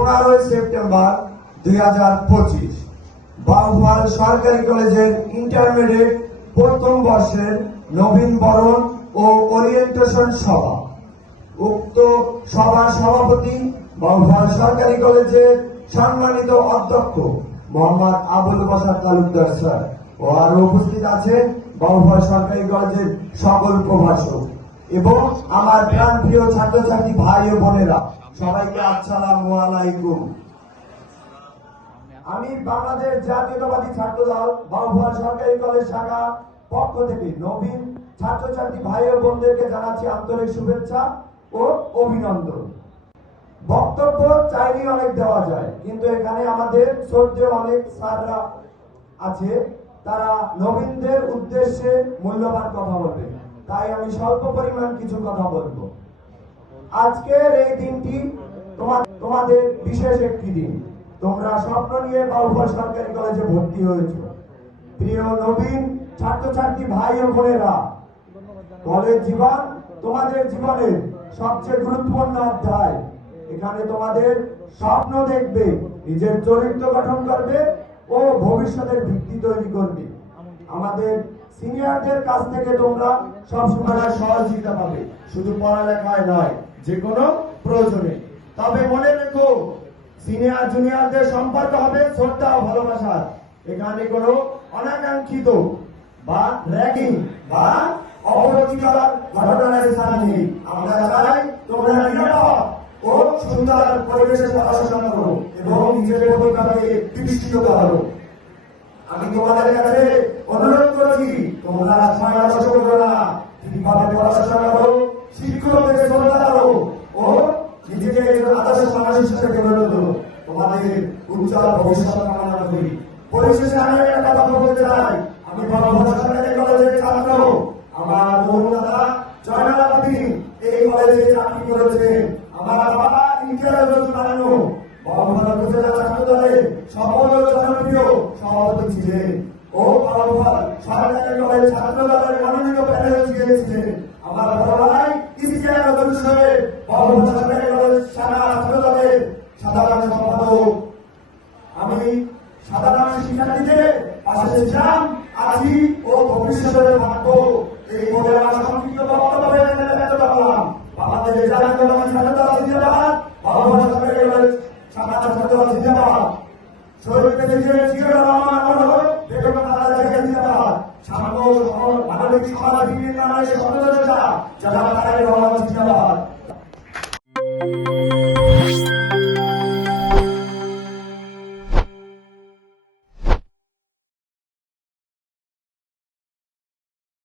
15 September 2025 Bauphal সরকারি কলেজের intermediate প্রথম বর্ষের নবীন বরণ ও ওরিয়েন্টেশন সভা। উক্ত সভার সভাপতি বাউফল সরকারি কলেজের সম্মানিত অধ্যক্ষ মোহাম্মদ আবুল বাসার তালুকদার স্যার ও আরো উপস্থিত আছেন বাউফল সরকারি কলেজের সকল প্রভাষক এবং আমার প্রাণ প্রিয় ছাত্রছাত্রী ভাই ও বোনেরা, সবাইকে আসসালামু আলাইকুম। আমি বাংলাদেশ জাতীয়তাবাদী ছাত্রদল বাউফল সরকারি কলেজ শাখা পক্ষ থেকে নবীন ছাত্রছাত্রী ভাই ও বোনদেরকে জানাচ্ছি আন্তরিক শুভেচ্ছা ও অভিনন্দন। বক্তব্য চাইলেই অনেক দেওয়া যায়, কিন্তু এখানে আমাদের শ্রদ্ধেয় অনেক স্যাররা আছে, তারা নবীনদের উদ্দেশ্যে মূল্যবান কথা বলবে, তাই আমি স্বল্প পরিমাণ কিছু কথা বলবো। আজকের এই দিনটি তোমাদের বিশেষ একটি দিন। তোমরা স্বপ্ন নিয়ে বাউফল সরকারি কলেজে ভর্তি হয়েছো। প্রিয় নবীন ছাত্রছাত্রী ভাই ও বোনেরা, কলেজ জীবন তোমাদের জীবনের সবচেয়ে গুরুত্বপূর্ণ অধ্যায়। এখানে তোমাদের স্বপ্ন দেখবে, নিজের চরিত্র গঠন করবে ও ভবিষ্যতের ভিত্তি তৈরি করবে। আমাদের সিনিয়রদের কাছ থেকে তোমরা সবসময় সহযোগিতা পাবে, শুধু পড়ালেখায় নয়, যে কোনো প্রয়োজনে। তবে মনে রেখো, সিনিয়র জুনিয়রদের সম্পর্ক হবে শ্রদ্ধা ও ভালোবাসার। এখানে কোনো অনাকাঙ্ক্ষিত বা র্যাগিং বা অপরাধিকার ঘটনার স্থান নেই। আমরা চাই তোমরা নিরাপদ ও সুন্দর পরিবেশে পড়াশোনা করো এবং নিজের অভিজ্ঞতাকে বিকশিত করো। আমি তোমাদের কাছে অনুরোধ করছি, তোমরা সময় নষ্ট করো না, ঠিকভাবে পড়াশোনা করো, শিক্ষকদের শ্রদ্ধা করো ও নিজেকে আদর্শ সমাজ হিসেবে গড়ে তোলো। তোমাদের উজ্জ্বল ভবিষ্যৎ কামনা করি। পরিশেষে আমি একটা কথা বলতে চাই, আমি বাউফল সরকারি কলেজের ছাত্র। আমার বন্ধুরা জয়নাল আবেদীন এই কলেজে চাকরি করেছেন। আমার বাবা ইন্টারিয়ার বানানো বাউফল উপজেলা ছাত্র দলের সফল ও জনপ্রিয় সভাপতি ছিলেন ও বাউফল সরকারি কলেজ ছাত্র দলের মনোনীত প্যানেল ছিলেন। আমার বড় ভাই ইসিআর হিসেবে বাউফল সরকারি কলেজ শাখা ছাত্র দলের সাধারণ সম্পাদক। আমি সাধারণ শিক্ষার্থীদের পাশে ছিলাম, আছি ও ভবিষ্যতে থাকবো। এই বলে আমার সংক্ষিপ্ত বক্তব্য ব্যক্ত করলাম। বাংলাদেশের জাতীয়তাবাদী ছাত্রদল জিন্দাবাদ, বাউফল সরকারি কলেজ শাখা ছাত্রদল জিন্দাবাদ। শহীদ প্রেসিডেন্ট জিয়াউর রহমান অমর হোক, বেগম খালেদা জিয়া জিন্দাবাদ। সাম্য মানবিক সমাজ নির্মাণের